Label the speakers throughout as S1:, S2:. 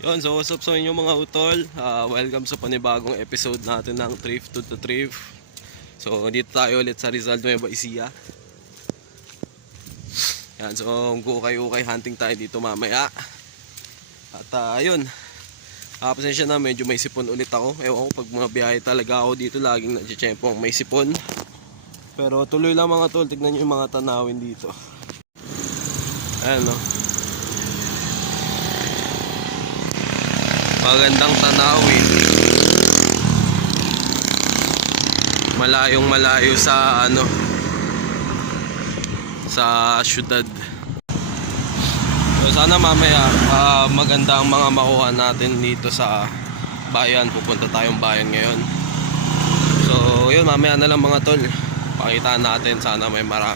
S1: Yun, so what's up sa inyo mga utol? Ah, welcome sa panibagong episode natin ng Thrift to the Thrift. So, dito tayo ulit sa Rizal Nueva Ecija. Yan, so ukay-ukay hunting tayo dito mamaya. At ah, ayun, Ah, pasensya na, medyo may sipon ulit ako. Ewan ko, pag mga biyahe talaga ako dito, laging nagchechempo ang may sipon. Pero tuloy lang mga tol, tignan nyo yung mga tanawin dito. Ayan no. Magandang tanawin. Malayong malayo sa ano sa syudad. So sana mamaya ah, maganda ang mga makuha natin dito sa bayan. Pupunta tayong bayan ngayon. So yun mamaya na lang mga tol. Pakitaan natin sana may mara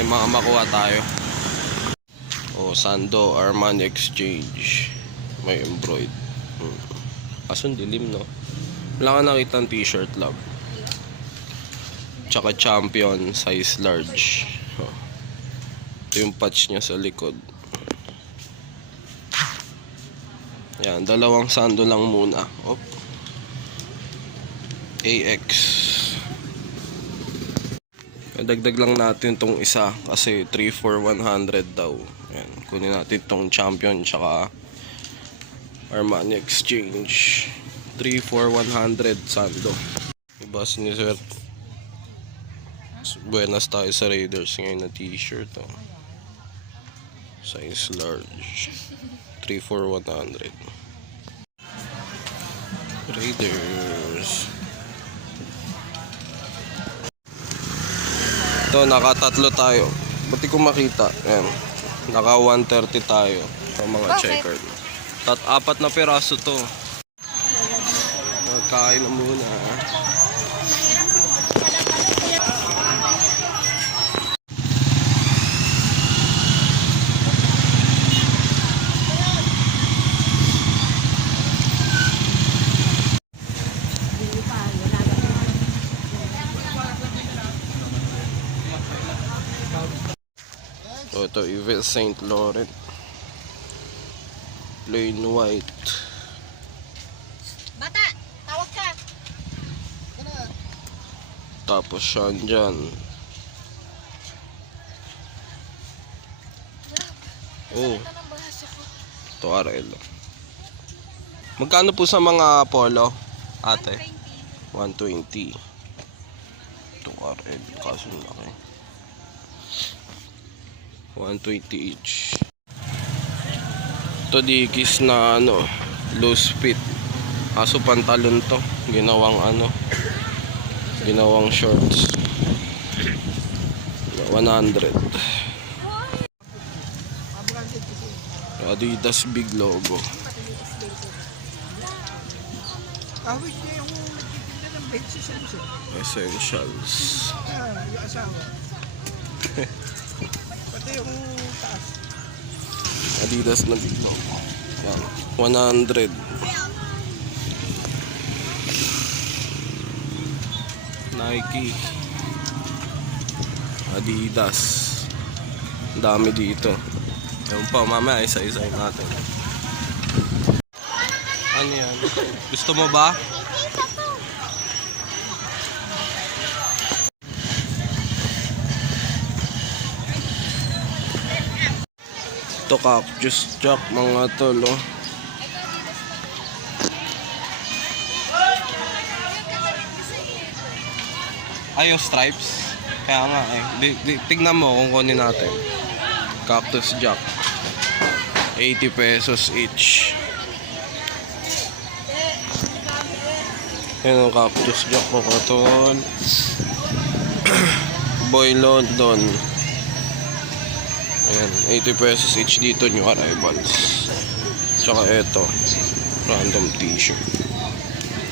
S1: may mga makuha tayo. O Sando Arman Exchange. May embroid. Hmm. Kaso dilim no. Wala ka nakita ng t-shirt love. Tsaka champion size large. Oh. Ito yung patch niya sa likod. Yan, dalawang sando lang muna. Op. AX. Dagdag lang natin tong isa kasi 3 for 100 daw. Yan, kunin natin tong champion tsaka Armani Exchange. 3 for 100 sando. Ibas ni Sir. Buenas tayo sa Raiders ngayon na t-shirt. Oh. Size large. 3 for 100. Raiders. Ito, nakatatlo tayo. Ba't di ko makita? Ayan. Naka 130 tayo sa mga Bakit? checkered. Tat apat na peraso to. Magkain na muna. So, ito, Evil Saint Laurent. Plain white. Bata, tawag ka. Tapos siya dyan. Oh, Ito RL. Magkano po sa mga polo? Ate? 120. Ito RL. Kaso laki. 120 each. Ito dikis na ano, loose fit. Kaso pantalon to. Ginawang ano, ginawang shorts. 100. Adidas big logo. Awit niya yung nagtitinda ng benches yan siya. Essentials. Ah, yung asawa. Pati yung. Adidas na big. Yan. 100. Nike. Adidas. Dami dito. Yung pa, mamaya isa-isahin natin. Ano yan? Gusto mo ba? Ito cactus jack mga tol oh. Ay yung stripes. Kaya nga eh. Di, di, Tignan mo kung kunin natin. Cactus jack. 80 pesos each. Yan ang cactus jack mga tol. Boy London Ayan, 80 pesos each dito new arrivals. Tsaka ito, random t-shirt.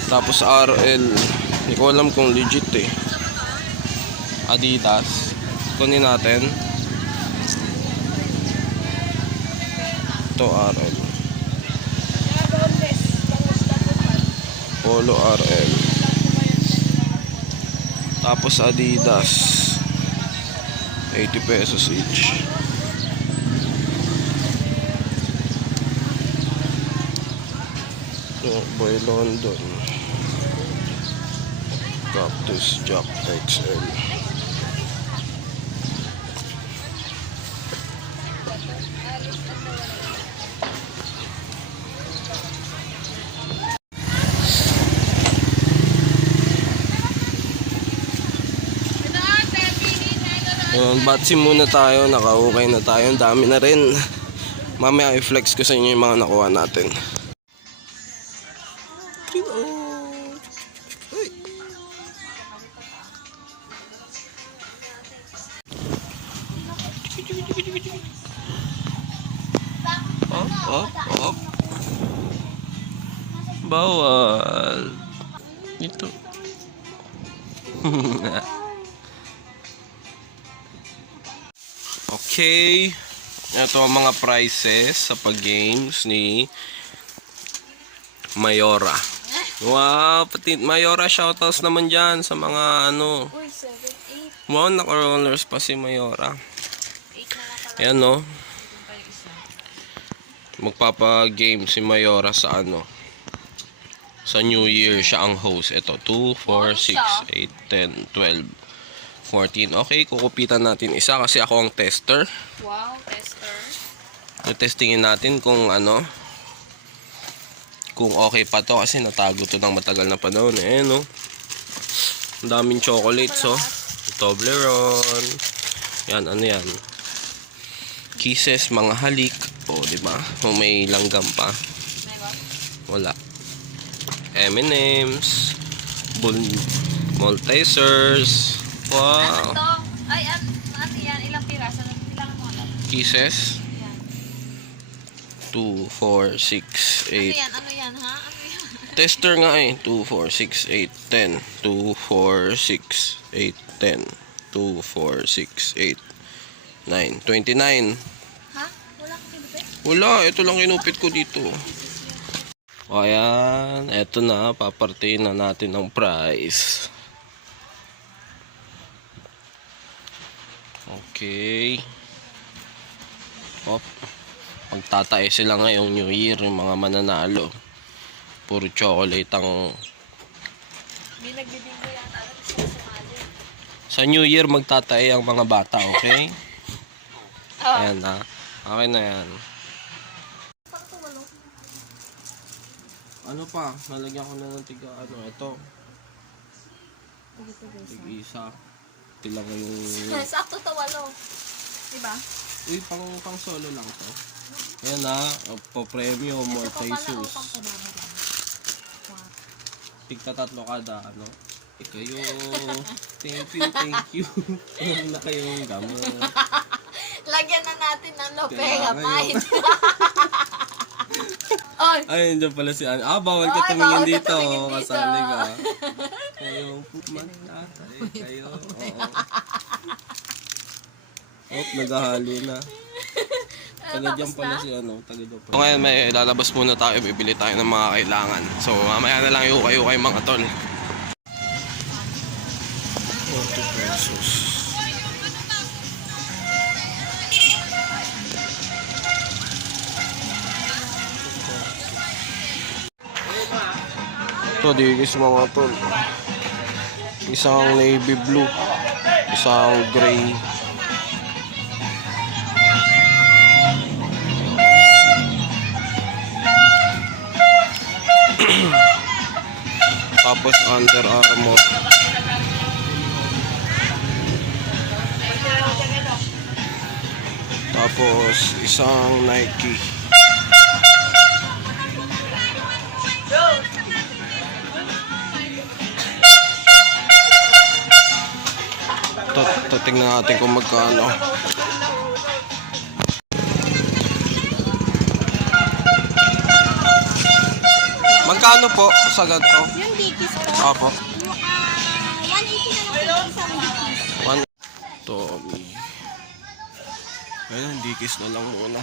S1: Tapos RL, hindi ko alam kung legit eh. Adidas. Kunin natin. Ito RL. Polo RL. Tapos Adidas. 80 pesos each. Boy London. Cactus Jack XL. Yun, batsi muna tayo, nakaukay na tayo, dami na rin. Mamaya i-flex ko sa inyo yung mga nakuha natin. Op, op. Bawal. Ito. okay. Ito ang mga prices sa pag-games ni Mayora. Wow, pati Mayora shoutouts naman dyan sa mga ano. Uy, 7, 8. Wow, naka-rollers pa si Mayora. 8 na lang pala. Ayan no. Doon pa yung isa. Magpapa-game si Mayora sa ano? Sa New Year siya ang host. Ito 2, 4, 6, 8, 10, 12 14 okay kukupitan natin isa kasi ako ang tester. Wow, tester. testingin natin kung ano kung okay pa to kasi natago to ng matagal na panahon. Eh no? Ang daming chocolates oh. Toblerone. Yan ano yan? Kisses mga halik oh di ba oh, may langgam pa wala M&M's Bul Maltesers Ano wow to?
S2: Ay, an, ano yan? Ilang piraso? Ilang mo
S1: alam? kisses Yan. 2, 4, 6, Ano
S2: 8 yan? Ano yan, ha? Ano yan?
S1: Tester nga eh. 2, 4, 6, 8, 10. 2, 4, 6, 8, 10. 2, 4, 6, 8, 9. 29.
S2: Ha? Wala kang kinupit?
S1: Wala, ito lang kinupit ko dito. O ayan, eto na, papartiin na natin ang price. Okay. Op. Magtatae sila ngayong New Year, yung mga mananalo. Puro chocolate ang... Sa New Year, magtatae ang mga bata, okay? Oh. Ayan na. Okay na yan. Parang ito walo. Ano pa? Nalagyan ko na ng tiga, ano, ito. Tig-isa. Ito lang yung...
S2: Sakto to walo. Diba?
S1: Uy, pang, pang solo lang to. Ayan na, po premium, more pesos. Tigta tatlo kada, ano. Eh kayo, thank you, thank you. Huwag na kayong gamot.
S2: Lagyan na natin ng lopega pahit.
S1: Oy! Ay, nandiyan pala si Ann. Ah, bawal ka tumingin dito. Kasali ka. Kayo, manatay kayo. Oo. Oh, naghahalo na. Taga dyan pala si ano, taga dyan pala. So ngayon may lalabas muna tayo, bibili tayo ng mga kailangan. So mamaya na lang yung kayo kay mga tol. 40 pesos. Ito, digis mga tol. Isang navy blue. Isang gray. Tapos Under Armour. Tapos isang Nike. Ito, tingnan natin kung magkano. Magkano po sa ganito?
S2: Yung dikis po,
S1: Apo. yung ah,
S2: 180 na lang po isang
S1: dikis. Tommy. Ayun, dikis na lang muna.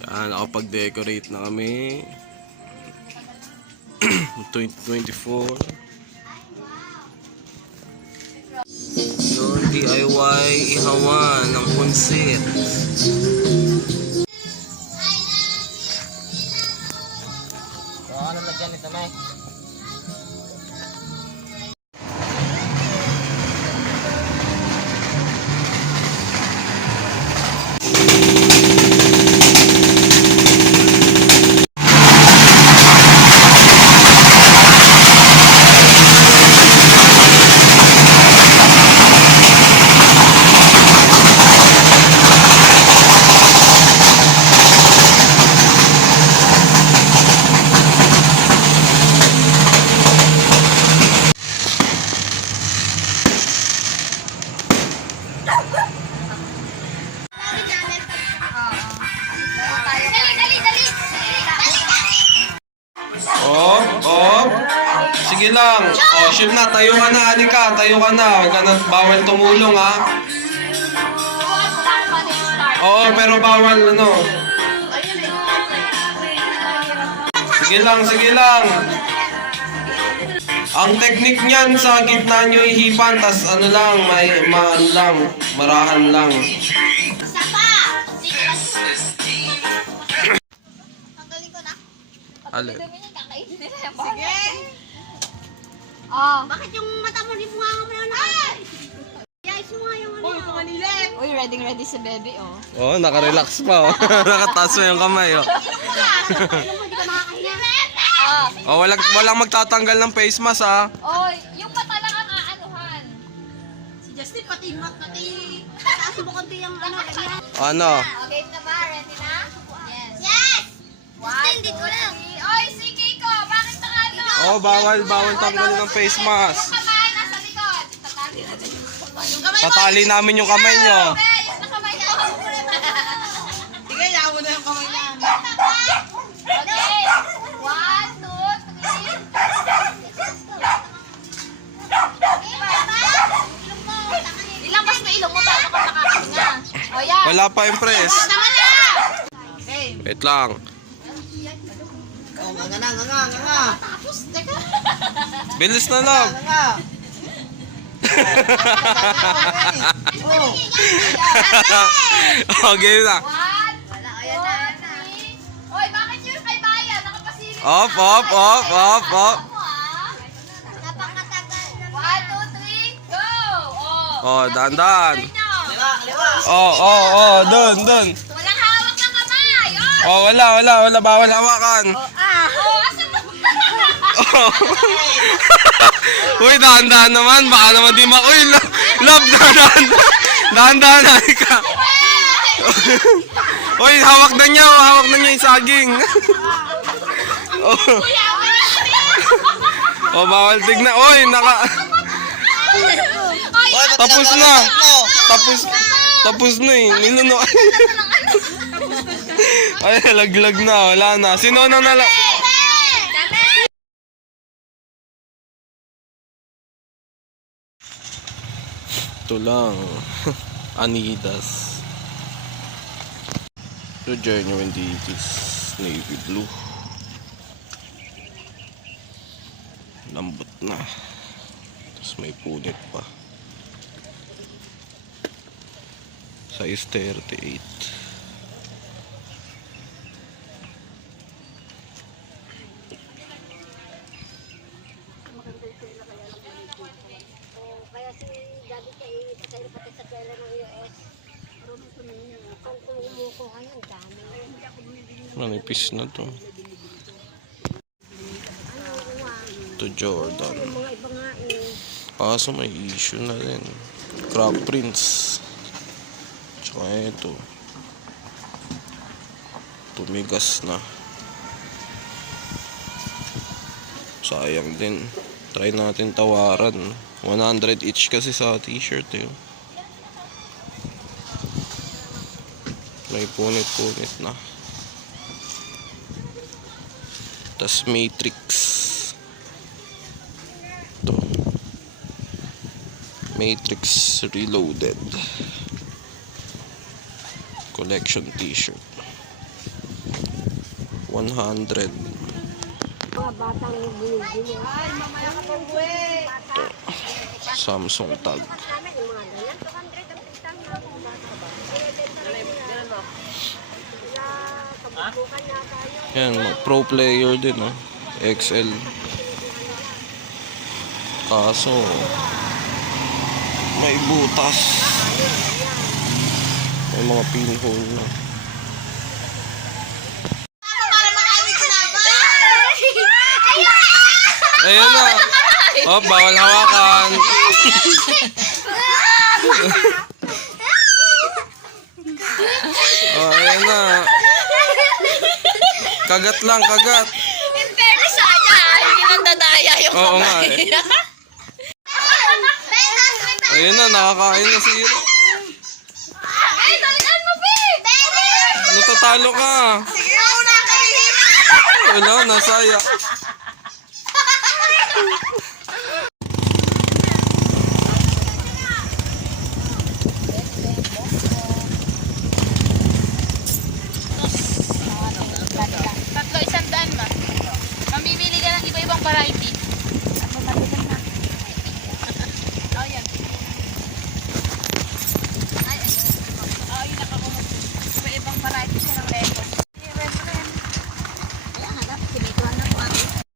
S1: Yan, nakapag-decorate na kami. 2024. Yun, DIY ihawan ng punsit. Shift na. Tayo ka na, Anika. Tayo ka na. Huwag ka na. Bawal tumulong, ha? Oo, pero bawal, ano. Sige lang, sige lang. Ang technique niyan sa gitna nyo ihipan, tas ano lang, may maan lang, marahan lang. Isa pa! Oh. Bakit yung mata mo di bunga mo na Ay! Ayos mo nga yung ano. Uy, ready ready si baby, oh. Oh, naka-relax pa, oh. Nakataas mo yung kamay, oh. Alam mo, di ka makakahinga. Ah, Oh, walang, walang magtatanggal ng face mask, ah. oy, yung mata lang ang aanuhan. Si Justin pati mat pati. Taas mo konti yung ano. ganyan. Ano? Okay na ba? Ready na? Yes. Yes! One, two, three. Oy, si Kiko, bakit naka ano? Oh, bawal, bawal tanggalin ng face mask. Yung kamay nasa likod. Tatali natin yung kamay. Yung kamay Tatali namin yung kamay nyo. Yung. Sige, yawo mo na yung kamay na. Okay. One, two, three. Ilabas mo ilong mo bago ka nakakahinga. O yan. Wala pa impress. Tama na! Wait lang. Oh, nga nga nga nga nga nga. Bilis na lang. Oh, game na. One, two, three. Oy, bakit yun kay Bayan? Nakapasilip Op, op, op, op, op.
S3: Napakatagal na. One, two, three, go!
S1: Oh, Oh, kaliwa. Oh, oh, oh, dun, dun. Walang hawak ng kamay. Oh, Oh, wala, wala, wala. Bawal hawakan. ah. Oh, asan na? Oh. Uy, dahan-dahan naman. Baka naman di ma... Uy, lo- love, dahan-dahan. Dahan-dahan, halika. Uy, hawak na niya. Hawak na niya yung saging. oh. oh, bawal tignan. Uy, naka... Tapos na. Tapos, tapos na eh. Niluno. Ay, laglag na. Wala na. Sino na nala... Ito lang. Anidas. The genuine deities. Navy blue. Lambot na. Tapos may punit pa. Size 38. Kaya si Daddy kay pasayro pati sa pera ng US. Kung kumukuha yan, dami. Manipis na to. To Jordan. Kaso may issue na rin. Crop prints. Tsaka ito. Tumigas na. Sayang din. Try natin tawaran. 100 each kasi sa t-shirt eh. May punit-punit na. Tas matrix. Ito. Matrix Reloaded. Collection t-shirt. 100. Mga batang binibili. Ay, mamaya ka pa uwi. Samsung tag. Namin yung mga ganyan. Yan, pro player din, oh. XL. Kaso, may butas. May mga pinhole na. Sinabay. Ayan na. Oh, bawal hawakan. oh, ayan na. Kagat lang, kagat. In fairness sa kanya, hindi nang dadaya yung Oo nga, babae. eh. Ayun na, nakakain na si Iro. Ay, talian mo, Pi! Natatalo ka. Sige, una ka, Wala, nasaya.